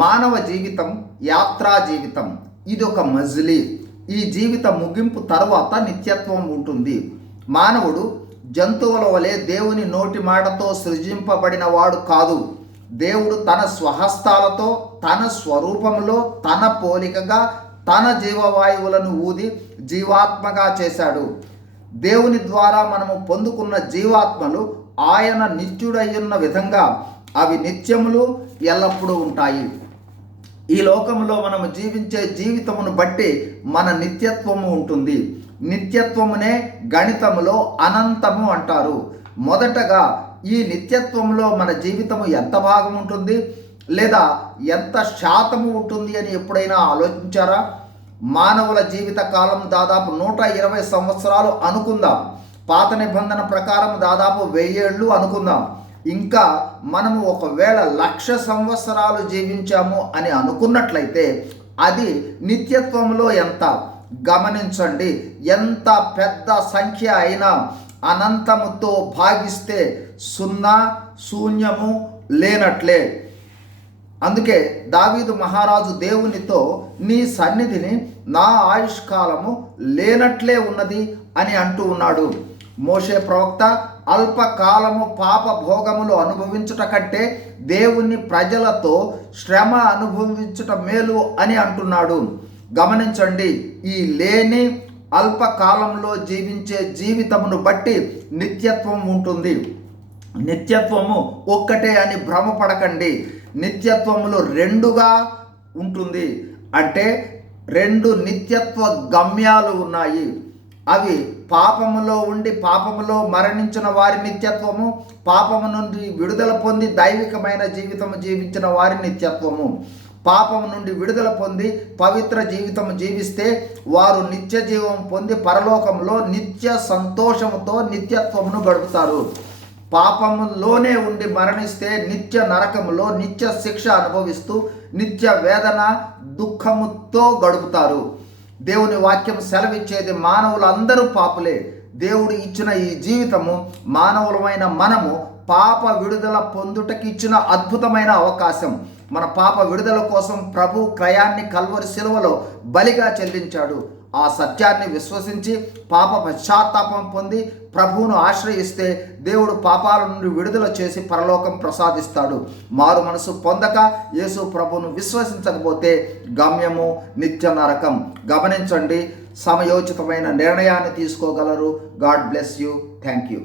మానవ జీవితం యాత్రా జీవితం. ఇది ఒక మజిలీ. ఈ జీవిత ముగింపు తర్వాత నిత్యత్వం ఉంటుంది. మానవుడు జంతువుల వలె దేవుని నోటి మాటతో సృజింపబడిన వాడు కాదు. దేవుడు తన స్వహస్తాలతో తన స్వరూపంలో తన పోలికగా తన జీవవాయువులను ఊది జీవాత్మగా చేశాడు. దేవుని ద్వారా మనము పొందుకున్న జీవాత్మలు ఆయన నిత్యుడయ్యున్న విధంగా అవి నిత్యములు ఎల్లప్పుడూ ఉంటాయి. ఈ లోకంలో మనము జీవించే జీవితమును బట్టి మన నిత్యత్వము ఉంటుంది. నిత్యత్వమునే గణితములో అనంతము అంటారు. మొదటగా ఈ నిత్యత్వంలో మన జీవితము ఎంత భాగం ఉంటుంది లేదా ఎంత శాతము ఉంటుంది అని ఎప్పుడైనా ఆలోచించారా? మానవుల జీవిత కాలం దాదాపు 120 సంవత్సరాలు అనుకుందాం. పాత నిబంధన ప్రకారం దాదాపు 1000 ఏళ్ళు అనుకుందాం. ఇంకా మనము ఒకవేళ 1,00,000 సంవత్సరాలు జీవించాము అని అనుకున్నట్లయితే అది నిత్యత్వంలో ఎంత? గమనించండి. ఎంత పెద్ద సంఖ్య అయినా అనంతముతో భాగిస్తే సున్నా శూన్యము లేనట్లే. అందుకే దావీదు మహారాజు దేవునితో నీ సన్నిధిని నా ఆయుష్కాలము లేనట్లే ఉన్నది అని అంటూ ఉన్నాడు. మోషే ప్రవక్త అల్పకాలము పాప భోగములు అనుభవించుట కంటే దేవుని ప్రజలతో శ్రమ అనుభవించుట మేలు అని అంటున్నాడు. గమనించండి, ఈ లేని అల్పకాలంలో జీవించే జీవితమును బట్టి నిత్యత్వం ఉంటుంది. నిత్యత్వము ఒక్కటే అని భ్రమపడకండి. నిత్యత్వములు 2గా ఉంటుంది. అంటే 2 నిత్యత్వ గమ్యాలు ఉన్నాయి. అవి పాపములో ఉండి పాపములో మరణించిన వారి నిత్యత్వము, పాపము నుండి విడుదల పొంది దైవికమైన జీవితము జీవించిన వారి నిత్యత్వము. పాపము నుండి విడుదల పొంది పవిత్ర జీవితము జీవిస్తే వారు నిత్య జీవం పొంది పరలోకంలో నిత్య సంతోషముతో నిత్యత్వమును గడుపుతారు. పాపములోనే ఉండి మరణిస్తే నిత్య నరకములో నిత్య శిక్ష అనుభవిస్తూ నిత్య వేదన దుఃఖముతో గడుపుతారు. దేవుని వాక్యం సెలవిచ్చేది మానవులందరూ పాపులే. దేవుడు ఇచ్చిన ఈ జీవితము మానవులమైన మనము పాప విడుదల పొందుటకి ఇచ్చిన అద్భుతమైన అవకాశం. మన పాప విడుదల కోసం ప్రభు క్రయాన్ని కల్వరి శిలువలో బలిగా చెల్లించాడు. ఆ సత్యాన్ని విశ్వసించి పాప పశ్చాత్తాపం పొంది ప్రభువును ఆశ్రయిస్తే దేవుడు పాపాల నుండి విడుదల చేసి పరలోకం ప్రసాదిస్తాడు. మారు మనసు పొందక యేసు ప్రభువును విశ్వసించకపోతే గమ్యము నిత్య నరకం. గమనించండి, సమయోచితమైన నిర్ణయాన్ని తీసుకోగలరు. God bless you. Thank you.